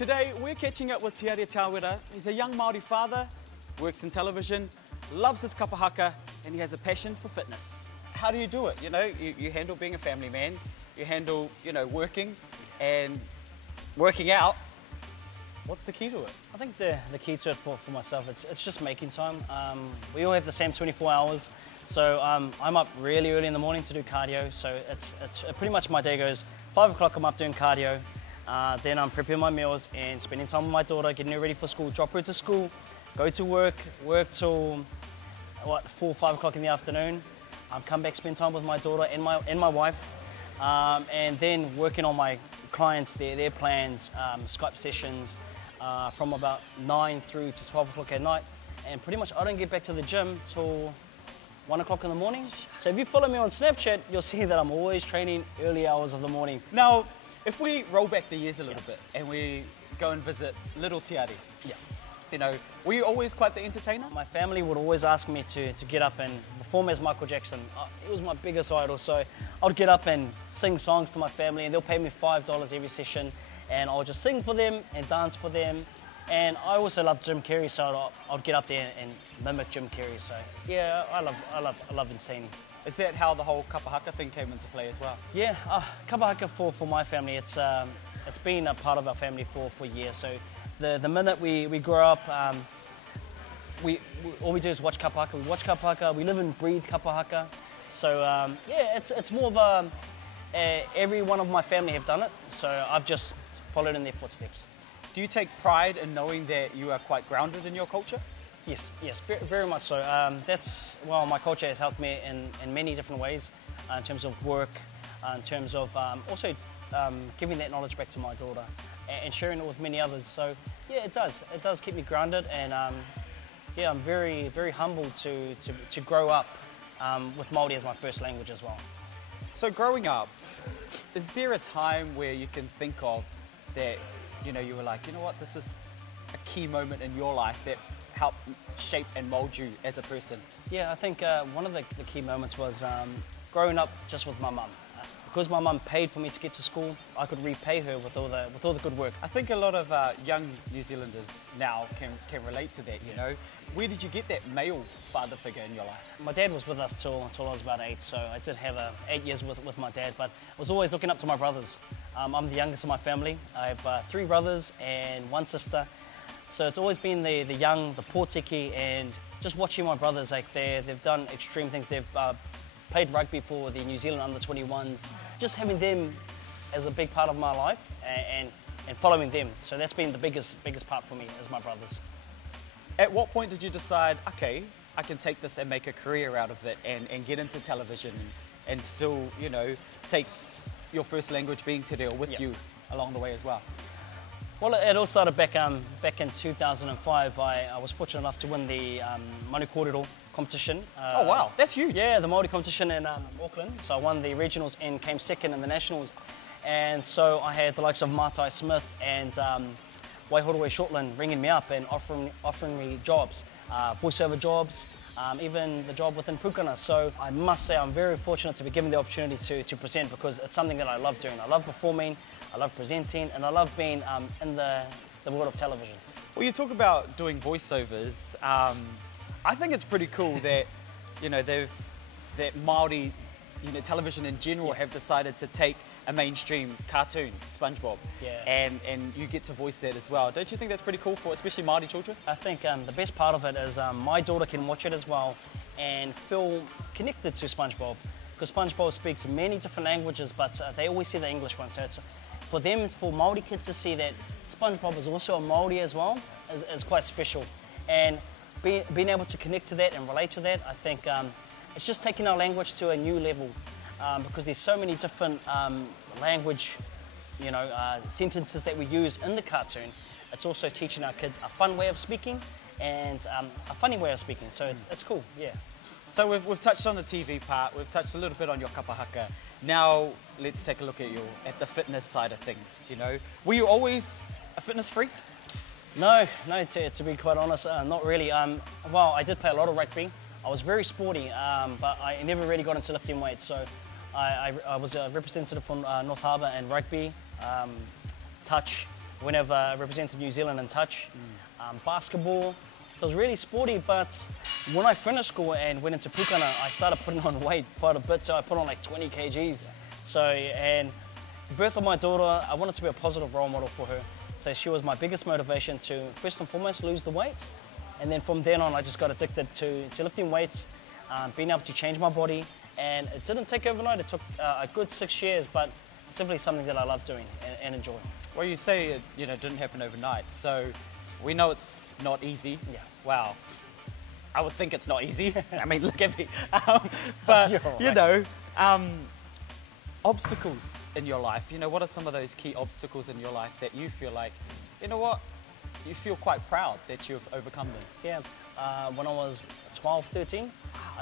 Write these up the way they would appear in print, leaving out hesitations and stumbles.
Today, we're catching up with Tiare Tawera. He's a young Maori father, works in television, loves his Kapa Haka, and he has a passion for fitness. How do you do it? You know, you handle being a family man, you handle, working and working out. What's the key to it? I think the key to it for myself, it's just making time. We all have the same 24 hours, so I'm up really early in the morning to do cardio, so it's pretty much my day goes 5 o'clock I'm up doing cardio, then I'm preparing my meals and spending time with my daughter, getting her ready for school, drop her to school, go to work till 4 or 5 o'clock in the afternoon, come back, spend time with my daughter and my wife, and then working on my clients, their plans, Skype sessions, from about 9 through to 12 o'clock at night, and pretty much I don't get back to the gym till 1 o'clock in the morning. So if you follow me on Snapchat, you'll see that I'm always training early hours of the morning. Now, if we roll back the years a little bit and we go and visit little Tiare, were you always quite the entertainer? My family would always ask me to get up and perform as Michael Jackson. He was my biggest idol, so I'd get up and sing songs to my family, and they'll pay me $5 every session, and I'll just sing for them and dance for them. And I also love Jim Carrey, so I'd get up there and mimic Jim Carrey. So yeah, I love entertaining. Is that how the whole Kapa Haka thing came into play as well? Yeah, Kapa Haka for my family, it's been a part of our family for years. So the minute we grow up, all we do is watch Kapa Haka. We watch Kapa Haka, we live and breathe Kapa Haka. So yeah, it's more of every one of my family have done it, so I've just followed in their footsteps. Do you take pride in knowing that you are quite grounded in your culture? Yes, very much so. My culture has helped me in many different ways, in terms of work, in terms of also giving that knowledge back to my daughter and sharing it with many others. So yeah, it does keep me grounded, and I'm very, very humbled to grow up with Māori as my first language as well. So growing up, is there a time where you can think of that, you were like, you know what, this is a key moment in your life that helped shape and mold you as a person? Yeah, I think one of the key moments was growing up just with my mum. Because my mum paid for me to get to school, I could repay her with all the good work. I think a lot of young New Zealanders now can relate to that, Where did you get that male father figure in your life? My dad was with us till I was about 8, so I did have 8 years with my dad, but I was always looking up to my brothers. I'm the youngest of my family. I have 3 brothers and 1 sister. So it's always been the young, the pōtiki, and just watching my brothers, like they've done extreme things. They've played rugby for the New Zealand under-21s. Just having them as a big part of my life and following them. So that's been the biggest part for me as my brothers. At what point did you decide, okay, I can take this and make a career out of it and get into television and still, take your first language being Te Reo with you along the way as well? Well, it all started back in 2005. I was fortunate enough to win the Manu Kōrero competition. Oh wow, that's huge. Yeah, the Māori competition in Auckland. So I won the regionals and came second in the nationals. And so I had the likes of Mātai Smith and Waihoroi Shortland ringing me up and offering me jobs, voiceover jobs, even the job within Pukana. So I must say I'm very fortunate to be given the opportunity to present, because it's something that I love doing. I love performing, I love presenting, and I love being in the world of television. Well, you talk about doing voiceovers. I think it's pretty cool that, that Māori, television in general have decided to take a mainstream cartoon, SpongeBob, and you get to voice that as well. Don't you think that's pretty cool for especially Māori children? I think the best part of it is my daughter can watch it as well and feel connected to SpongeBob, because SpongeBob speaks many different languages, but they always see the English one. So it's, for Māori kids to see that SpongeBob is also a Māori as well is quite special. And being able to connect to that and relate to that, I think it's just taking our language to a new level, because there's so many different language, sentences that we use in the cartoon. It's also teaching our kids a fun way of speaking and a funny way of speaking. So it's cool, yeah. So we've touched on the TV part, we've touched a little bit on your Kapa Haka. Now let's take a look at the fitness side of things, Were you always a fitness freak? No, to be quite honest, not really. Well, I did play a lot of rugby. I was very sporty, but I never really got into lifting weights. So I was a representative from North Harbour and rugby, touch, whenever I represented New Zealand in touch. Basketball, so it was really sporty, but when I finished school and went into Pukana, I started putting on weight quite a bit, so I put on like 20 kgs. So, and the birth of my daughter, I wanted to be a positive role model for her. So she was my biggest motivation to, first and foremost, lose the weight. And then from then on, I just got addicted to lifting weights, being able to change my body. And it didn't take overnight, it took a good 6 years, but simply something that I love doing and enjoy. Well, you say it, didn't happen overnight, so we know it's not easy. Yeah. Wow. I would think it's not easy. I mean, look at me. But, You're right. Obstacles in your life. What are some of those key obstacles in your life that you feel like, you feel quite proud that you've overcome them? Yeah, when I was 12, 13,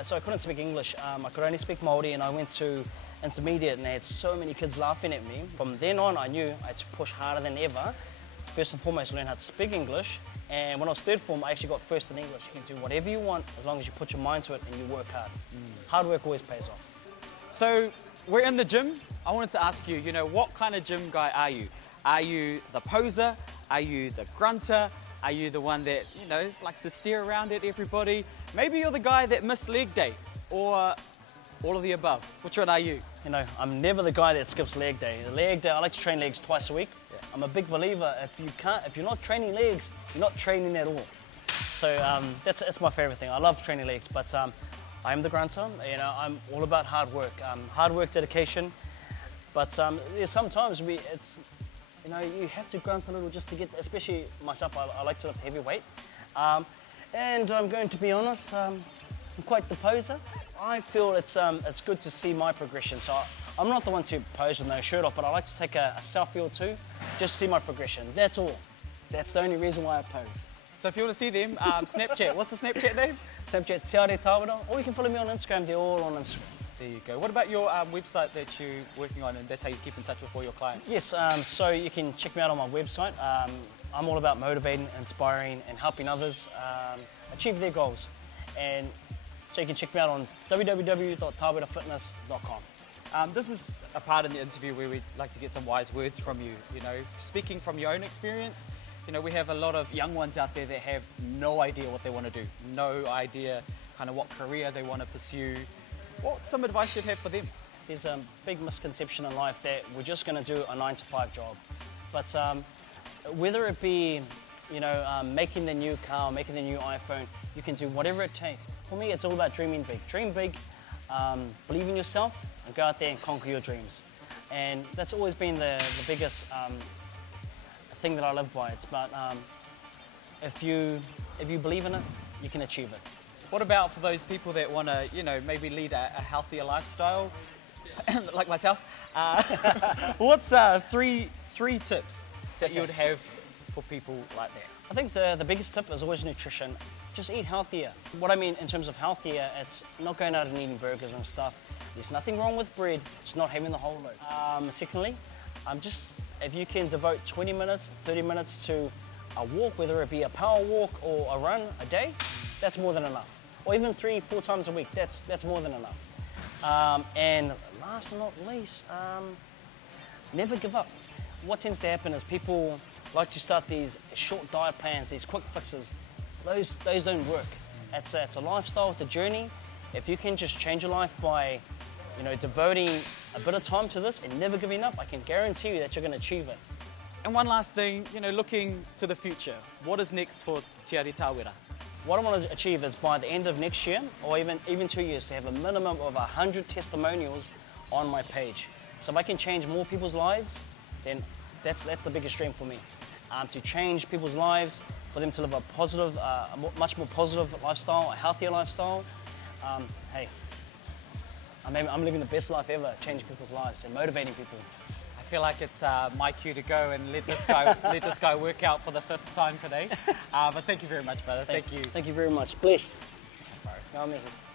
so I couldn't speak English. I could only speak Maori, and I went to intermediate and I had so many kids laughing at me. From then on, I knew I had to push harder than ever. First and foremost, learn how to speak English. And when I was third form, I actually got first in English. You can do whatever you want as long as you put your mind to it and you work hard. Hard work always pays off. So we're in the gym. I wanted to ask you, what kind of gym guy are you? Are you the poser? Are you the grunter? Are you the one that, likes to stare around at everybody? Maybe you're the guy that missed leg day, or all of the above. Which one are you? I'm never the guy that skips leg day. The leg day, I like to train legs twice a week. Yeah. I'm a big believer, if you're not training legs, you're not training at all. So that's my favorite thing. I love training legs, but I am the grunter. I'm all about hard work, dedication. But there's sometimes you have to grunt a little just to get, especially myself, I like to lift heavy weight. And I'm going to be honest, I'm quite the poser. I feel it's good to see my progression. So I'm not the one to pose with no shirt off, but I like to take a selfie or two, just see my progression. That's all. That's the only reason why I pose. So if you want to see them, Snapchat. What's the Snapchat name? Snapchat Tiare Tawera, or you can follow me on Instagram. They're all on Instagram. There you go. What about your website that you're working on, and that's how you keep in touch with all your clients? Yes, so you can check me out on my website. I'm all about motivating, inspiring, and helping others achieve their goals. And so you can check me out on www.tawerafitness.com. This is a part in the interview where we'd like to get some wise words from you. Speaking from your own experience, we have a lot of young ones out there that have no idea what they want to do, no idea kind of what career they want to pursue. What's some advice you'd have for them? There's a big misconception in life that we're just going to do a 9-to-5 job. But whether it be, making the new car, making the new iPhone, you can do whatever it takes. For me, it's all about dreaming big. Dream big, believe in yourself, and go out there and conquer your dreams. And that's always been the biggest thing that I live by. It's about if you believe in it, you can achieve it. What about for those people that want to, maybe lead a healthier lifestyle, like myself? What's three tips that you would have for people like that? I think the biggest tip is always nutrition. Just eat healthier. What I mean in terms of healthier, it's not going out and eating burgers and stuff. There's nothing wrong with bread, it's not having the whole loaf. Secondly, if you can devote 20 minutes, 30 minutes to a walk, whether it be a power walk or a run a day, that's more than enough. Or even 3-4 times a week, that's more than enough. And last but not least, never give up. What tends to happen is people like to start these short diet plans, these quick fixes. Those don't work. It's a lifestyle, it's a journey. If you can just change your life by, devoting a bit of time to this and never giving up, I can guarantee you that you're going to achieve it. And one last thing, looking to the future, what is next for Tiare Tawera? What I want to achieve is by the end of next year, or even 2 years, to have a minimum of 100 testimonials on my page. So if I can change more people's lives, then that's the biggest dream for me. To change people's lives, for them to live a positive, much more positive lifestyle, a healthier lifestyle. Hey, I'm living the best life ever, changing people's lives and motivating people. I feel like it's my cue to go and let this guy work out for the 5th time today. But thank you very much, brother. Thank you. Thank you very much. Blessed. Ngā mihi.